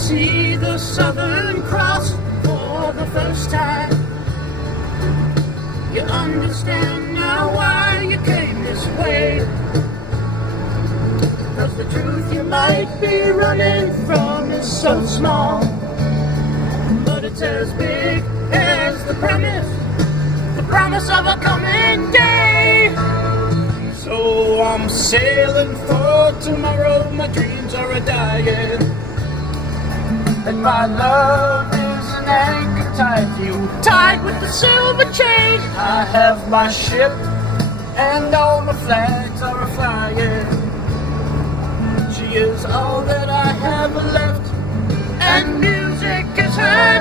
see the Southern Cross for the first time, you understand now why you came this way. 'Cause the truth you might be running from is so small, but it's as big as the promise of a coming day. So I'm sailing for tomorrow, my dreams are a-dying, and my love is an anchor tied to you, tied with the silver chain. I have my ship, and all the flags are a-flying. She is all that I have left, and music is her